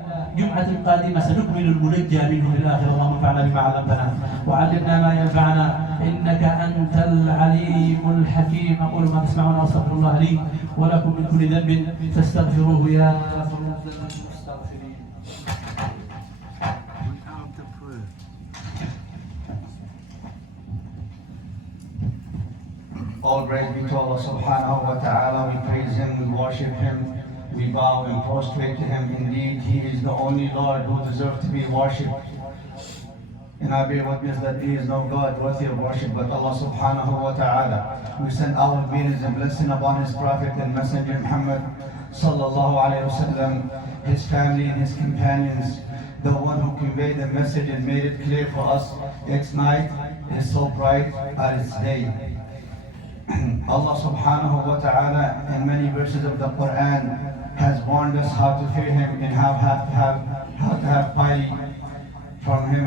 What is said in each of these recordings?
الجمعة القادمة سنكمل المنجى منه في الآخرة. اللهم انفعنا بما علمتنا وعلمنا ما ينفعنا إنك أنت العليم الحكيم. أقول ما تسمعون وأستغفر الله لي ولكم من كل ذنب فاستغفروه يا المستغفرين. All praise be to Allah subhanahu wa ta'ala. We praise Him, we worship Him, we bow and prostrate to Him. Indeed, He is the only Lord who deserves to be worshipped. And I bear witness that there is no God worthy of worship but Allah subhanahu wa ta'ala. We send our greetings and blessing upon His Prophet and Messenger Muhammad sallallahu alayhi wa sallam, His family and His companions, the one who conveyed the message and made it clear for us. Its night is so bright as its day. Allah subhanahu wa ta'ala in many verses of the Quran has warned us how to fear Him and how to have piety from Him.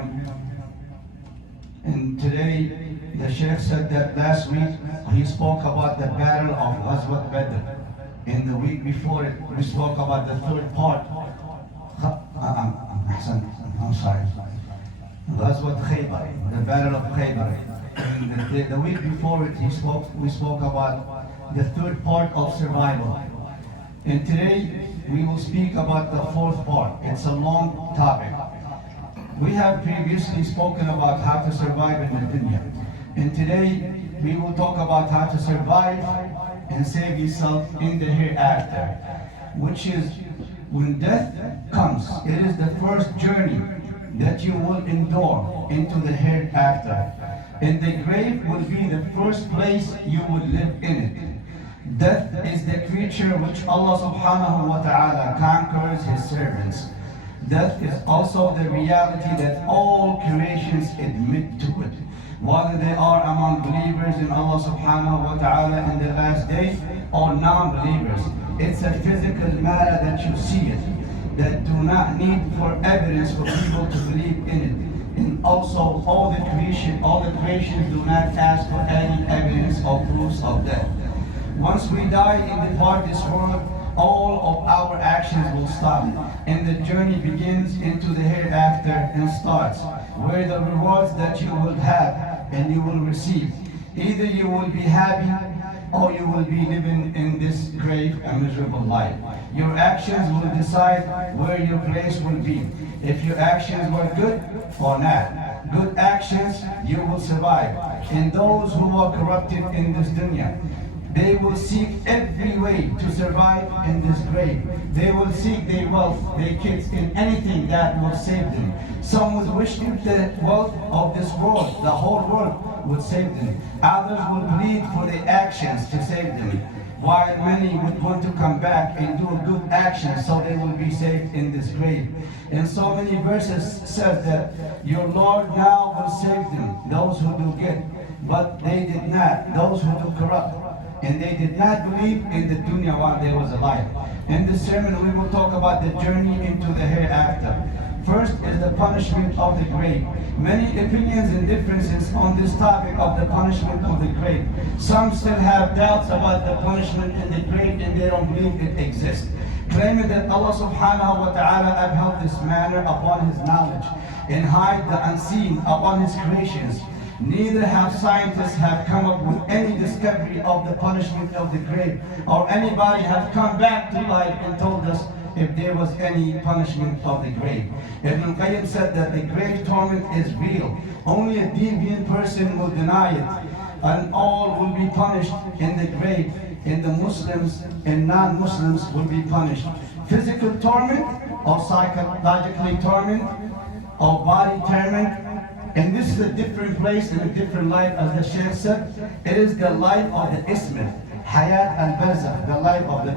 And today the Sheikh said that last week he spoke about the battle of Ghazwat Badr. In the week before it we spoke about the third part. I'm sorry. Ghazwat Khaybar, the battle of Khaybar. And the week before it we spoke about the third part of survival. And today we will speak about the fourth part. It's a long topic. We have previously spoken about how to survive in the dunya. And today we will talk about how to survive and save yourself in the hereafter, which is when death comes. It is the first journey that you will endure into the hereafter. And the grave will be the first place you will live in it. Death is the creature which Allah subhanahu wa ta'ala conquers His servants. Death is also the reality that all creations admit to it, whether they are among believers in Allah subhanahu wa ta'ala in the last day or non-believers. It's a physical matter that you see it, that do not need for evidence for people to believe in it. And also all the creations do not ask for any evidence or proofs of death. Once we die and depart this world, all of our actions will stop, and the journey begins into the hereafter and starts, where the rewards that you will have and you will receive. Either you will be happy or you will be living in this grave and miserable life. Your actions will decide where your place will be. If your actions were good or not. Good actions, you will survive. And those who are corrupted in this dunya, they will seek every way to survive in this grave. They will seek their wealth, their kids, in anything that will save them. Some would wish if the wealth of this world, the whole world, would save them. Others will plead for their actions to save them, while many would want to come back and do good actions so they will be saved in this grave. And so many verses says that your Lord now will save them, those who do good, but they did not, those who do corrupt. And they did not believe in the dunya while they was alive. In this sermon we will talk about the journey into the hereafter. First is the punishment of the grave. Many opinions and differences on this topic of the punishment of the grave. Some still have doubts about the punishment in the grave and they don't believe it exists, claiming that Allah subhanahu wa ta'ala upheld this matter upon His knowledge and hide the unseen upon His creations. Neither have scientists have come up with any discovery of the punishment of the grave, or anybody have come back to life and told us if there was any punishment of the grave. Ibn Qayyim said that the grave torment is real. Only a deviant person will deny it, and all will be punished in the grave, and the Muslims and non-Muslims will be punished. Physical torment or psychologically torment or body torment. And this is a different place and a different life, as the Sheikh said. It is the life of the Ismith, Hayat al-Barzakh, the life of the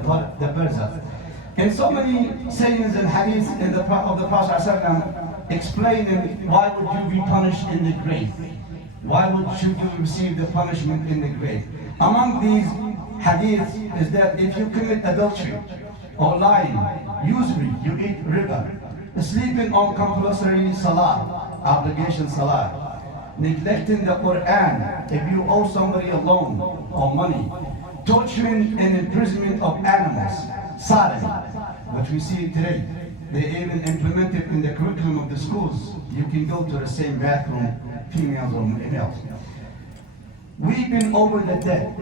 Barzakh. And so many sayings and hadiths of the Prophet ﷺ explaining why would you be punished in the grave? Why should you receive the punishment in the grave? Among these hadiths is that if you commit adultery or lying, usury, you eat riba, sleeping on compulsory salah, obligation salah, neglecting the Quran, if you owe somebody a loan or money, torturing and imprisonment of animals, sodomy, which we see today, They even implement it in the curriculum of the schools. You can go to the same bathroom, females or males. Weeping over the dead,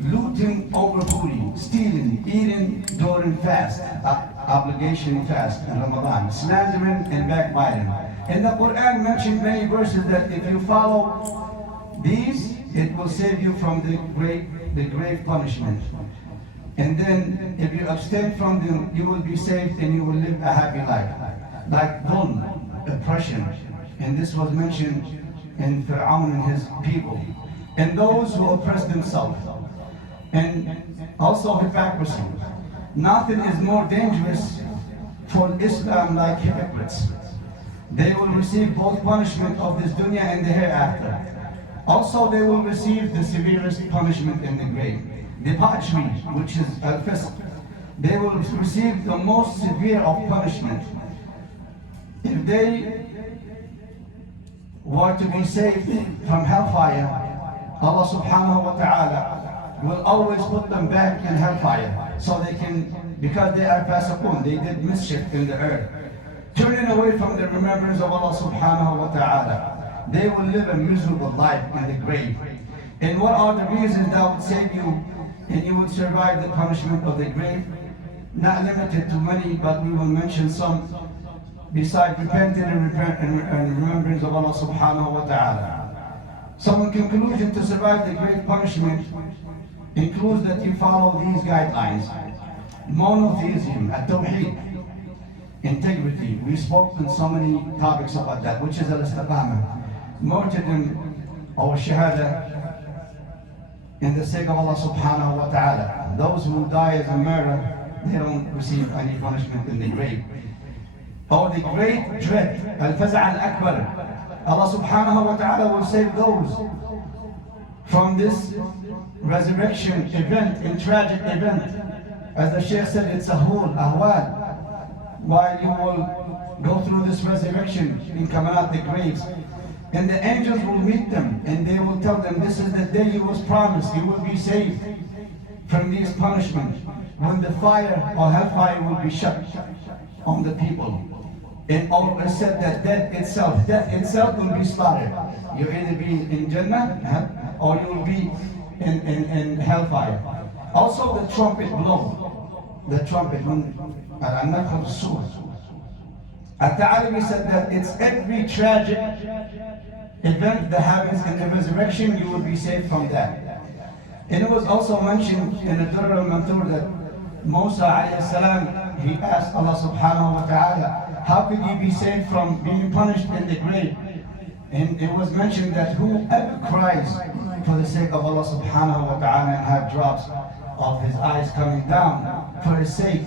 looting over booty, stealing, eating during fast, obligation fast in Ramadan, slandering and backbiting. And the Quran mentioned many verses that if you follow these, it will save you from the grave punishment. And then if you abstain from them, you will be saved and you will live a happy life. Like dhulm, oppression. And this was mentioned in Fir'aun and his people. And those who oppress themselves. And also hypocrisy. Nothing is more dangerous for Islam like hypocrites. They will receive both punishment of this dunya and the hereafter. Also they will receive the severest punishment in the grave. Debauchery, which is al-fisq. They will receive the most severe of punishment. If they were to be saved from hellfire, Allah subhanahu wa ta'ala will always put them back in hellfire. So they can, because they are fasiqun, they did mischief in the earth. Turning away from the remembrance of Allah subhanahu wa ta'ala, they will live a miserable life in the grave. And what are the reasons that would save you and you would survive the punishment of the grave? Not limited to many, but we will mention some. Besides repenting and remembrance of Allah subhanahu wa ta'ala. So in conclusion, to survive the great punishment includes that you follow these guidelines. Monotheism, at-tawheed, integrity. We spoke on so many topics about that, which is al-istiqamah. Martyrdom or shahada in the sake of Allah subhanahu wa ta'ala. Those who die as a martyr, they don't receive any punishment in the grave. Or the great dread, al-faza' al-akbar. Allah subhanahu wa ta'ala will save those from this resurrection event, and tragic event. As the Sheikh said, it's a whole ahwal. While you will go through this resurrection and come out the graves. And the angels will meet them and they will tell them, this is the day you was promised, you will be saved from these punishments. When the fire or hellfire will be shut on the people. And always said that death itself will be slaughtered. You'll either be in Jannah or you will be in hellfire. Also the trumpet blow. The trumpet, when al-nafkh al-sur. At-Ta'alabi said that it's every tragic event that happens in the resurrection, you will be saved from that. And it was also mentioned in the Durr al-Manthur that Musa alayhi salam, he asked Allah subhanahu wa ta'ala, how could you be saved from being punished in the grave? And it was mentioned that whoever cries for the sake of Allah subhanahu wa ta'ala and have drops of his eyes coming down for his sake,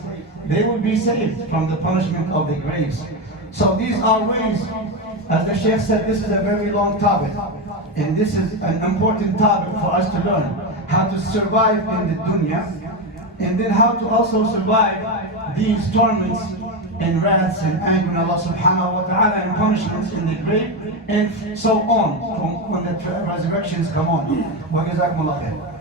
they will be saved from the punishment of the graves. So these are ways, as the Sheikh said, this is a very long topic. And this is an important topic for us to learn. How to survive in the dunya, and then how to also survive these torments and wraths and anger in Allah subhanahu wa ta'ala and punishments in the grave, and so on, when the resurrections come on. Wa jazakumullah khair.